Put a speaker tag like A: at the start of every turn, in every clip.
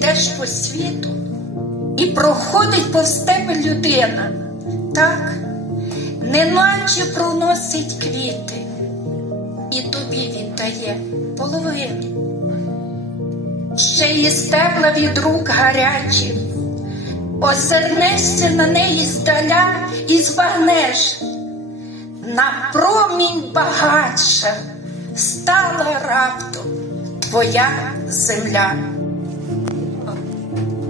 A: йдеш по світу і проходить повз тебе людина, так, неначе проносить квіти, і тобі віддає половину. Ще й стебла від рук гарячих, озирнешся на неї здаля і збагнеш. На промінь багатша стала раптом твоя земля.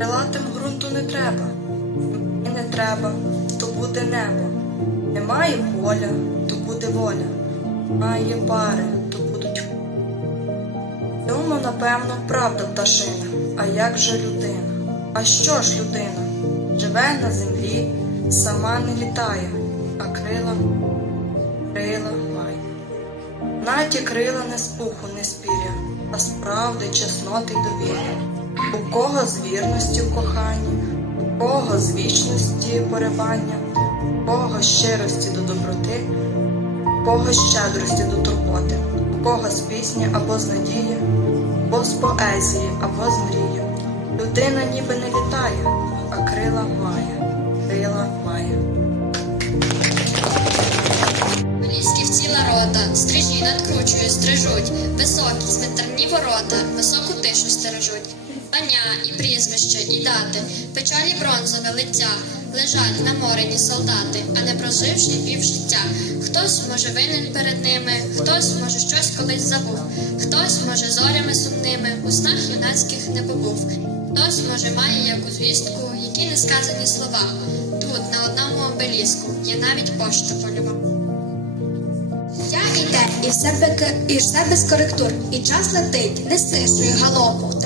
B: Крилатим ґрунту не треба, і не треба, то буде небо. Немає поля, то буде воля. Має пари, то будуть. В Цьому, напевно, правда пташина. А як же людина? А що ж людина? Живе на землі, сама не літає, а крила, крила має. Наті крила не з не з пір'я, а з правди, чесноти й довіри. У кого з вірності в коханні, у кого з вічності порибання, у кого щирості до доброти, у кого щедрості до турботи, у кого з пісні або з надії, або з поезії, або з мрії. Людина ніби не літає, а крила має, крила має.
C: Рота, стрижі надкручують, стрижуть, високі цвинтарні ворота, високу тишу стережуть. Ім'я і прізвище, і дати, печалі бронзове лиця, лежать наморені солдати, а не проживши півжиття. Хтось може винен перед ними, хтось може щось колись забув, хтось може зорями сумними у снах юнацьких не побув. Хтось може має яку звістку, які несказані слова. Тут на одному обеліску є навіть пошта польова.
D: Я йде, і все, бек- і все без коректур, і час летить, не стишує галопу.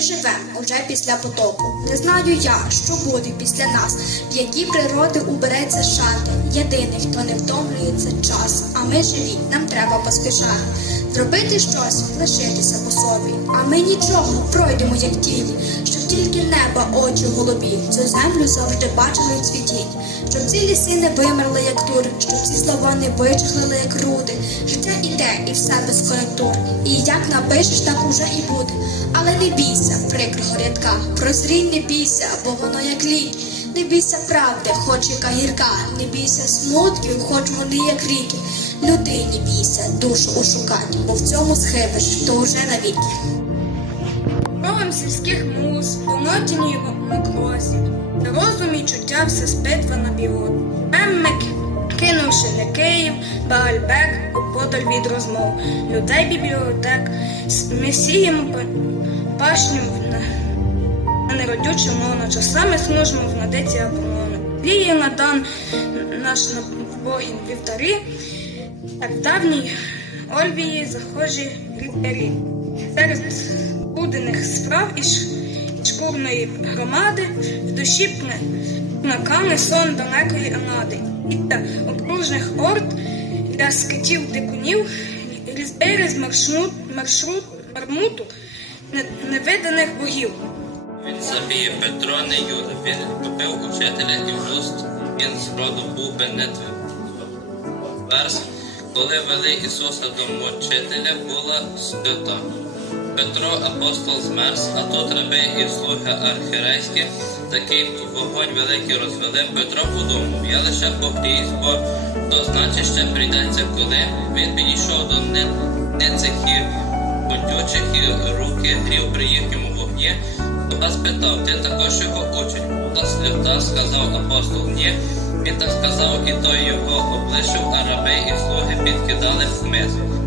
D: Ми живемо уже після потоку. Не знаю я, що буде після нас, в якій природи убереться шати. Єдиний, хто не втомлюється час, а ми живі, нам треба поспішати. Зробити щось, лишитися по собі. А ми нічого пройдемо, як тіні, щоб тільки неба очі голубі, цю землю завжди бачили в цвітінь, щоб ці ліси не вимерли, як тур, щоб ці слова не вичислили, як руди. Життя іде і все без коректур. І як напишеш, так уже і буде. Але не бійся прикрого рядка, прозрій, не бійся, бо воно як лік. Не бійся правди, хоч яка гірка, не бійся смутків, хоч вони як ріки. Людині бійся, душу ушукать, бо в цьому схибиш, то уже навіки.
E: Мовам сільських муз, повнотіні мокрозі, розум і чуття все спитва на білот. Еммек, кинувши не Київ, Багальбек, оподаль від розмов, людей бібліотек, ми сіємо па- пашню на, на неродючу моно, часами смужимо в надиці Аполлона. Ліє надан наш на богін вівтарі, так давній Ольвії захожі лікарі. Серед справ і, шкурної громади в душі накане сон далекої анади. І та окружних орд для скитів дикунів різбери з маршрут, маршрут, мармуту невиданих богів.
F: Він забіє Петро не юда, він купив учителя і вжуст, він з роду був не Верс, коли вели Ісуса до мучителя, була свята. Петро апостол змерз, а тут раби і слуги архірейські, такий вогонь великий розвели, Петро подумав, я лише погріюсь, бо то значить ще прийдеться коли. Він підійшов до ни- ницих і руки грів при їхньому вогні, Туга спитав, ти також його учень? Та слівта сказав апостол, ні. Він так сказав, і той його облишив, а раби і слуги підкидали вниз. І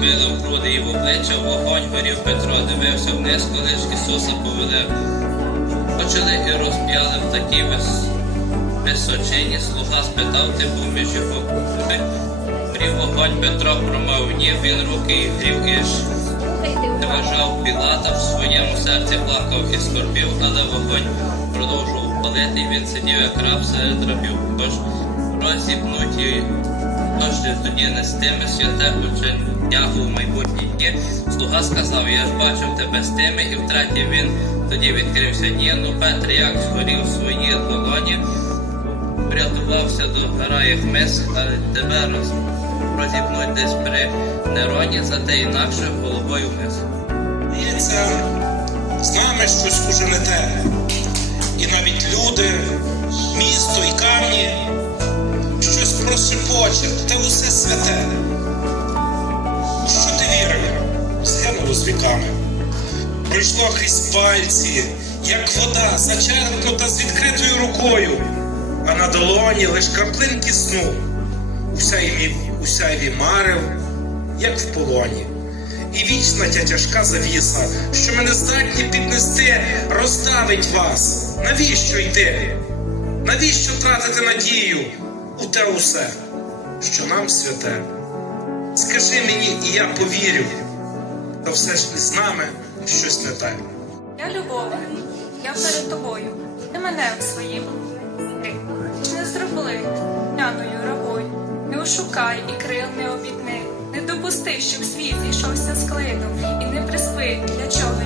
F: Били в груди і в обличчя, вогонь горів Петро, дивився вниз, коли ж Ісуса повели. Почали і розп'яли в такій вис... височині. Слуга спитав, ти був між його купи. Грів вогонь Петро промов, ні, він руки і грів іж. Вважав Пілата в своєму серці плакав і скорбів, але вогонь продовжував палити, і він сидів як раб серед рабів. Тож розіпнуті, тож тоді нестиме святе учення у майбутні дні. Слуга сказав, я ж бачив тебе з тими, і втретє він тоді відкрився. Ні, ну Петр, як згорів свої долоні, врятувався до граїв мис, але тебе роз... розіпнуть десь при Нероні, зате інакше головою вниз.
G: Здається, з нами щось уже не те. І навіть люди, місто і камні щось прошепоче, те усе святе. У що ти вірив? Згинуло з віками. Пройшло крізь пальці, як вода, зачерпнута з відкритою рукою, а на долоні лиш краплинки сну. Уся уся марив, як в полоні. І вічна тя тяжка завіса, що мене здатні піднести, роздавить вас. Навіщо йти? Навіщо тратити надію у те усе, що нам святе? Скажи мені, і я повірю, та все ж із нами щось не те.
H: Я любов, я перед тобою, ти мене в своїм ти не зробли няною рабою, не ошукай і крил не обітни, не допусти, щоб світ зійшовся з клином, і не приспи, для чого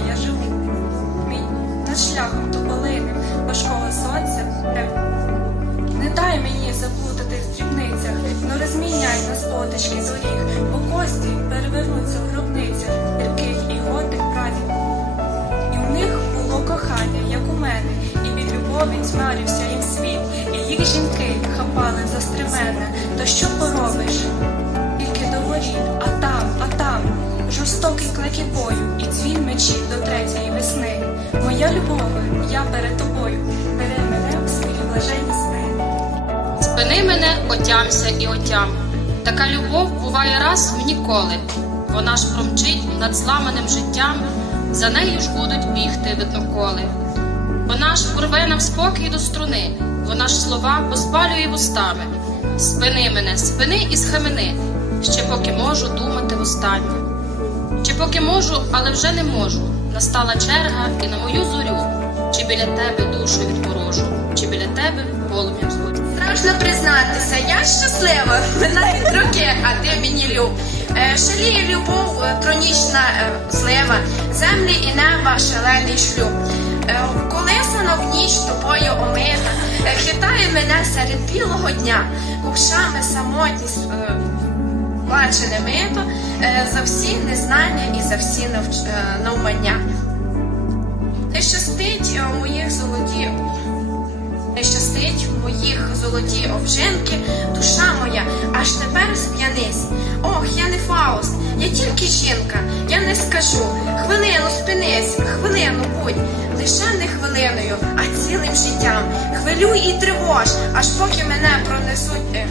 H: від любові змарився їм світ, і їх жінки хапали за стремене. То що поробиш? Тільки до воріт, а там, а там, жорстокий клекіт бою, і дзвін мечів до третьої весни. Моя любове, я перед тобою, бери мене в свої блаженні сни.
I: Спини мене, отямся і отям. Така любов буває раз в ніколи. Вона ж промчить над зламаним життям, за нею ж будуть бігти видноколи. Вона ж порве нам спокій до струни, вона ж слова поспалює вустами. Спини мене, спини і схамени, ще поки можу думати востаннє. Чи поки можу, але вже не можу. Настала черга і на мою зорю, чи біля тебе душу відворожу, чи біля тебе полум'ям згодю.
A: Страшно признатися, я щаслива, минають роки, а ти мені люб. Е, Шаліє любов, е, тронічна е, злива, землі і неба шалений шлюб. Е, Колисана в ніч тобою омита, е, хитає мене серед білого дня, ковшами самотність е, плаче немито, е, за всі незнання і за всі навч- е, навмання. Не щастить е, моїх золоті не щастить в моїх золоті овжинки, душа моя, аж тепер сп'янись. Ох, я не Фауст, я тільки жінка, я не скажу. Хвилину спинись, хвилину будь, лише не хвилиною, а цілим життям. Хвилюй і тривож, аж поки мене пронесуть е,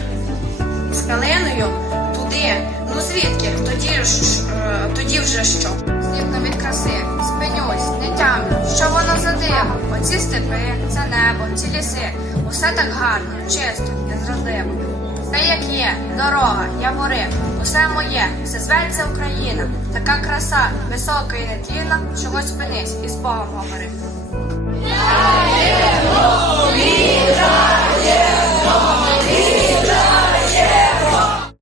A: туди. Ну звідки? Тоді ж е, тоді вже що?
E: Сліпно від краси, спинюсь, не тямлю, що воно за диво. Оці степи, це небо, ці ліси. Усе так гарно, чисто, незрадливо. Все як є, дорога, явори, усе моє, все зветься Україна. Така краса, висока і нетлінна, чогось спинись і з Богом говори.
A: Вітає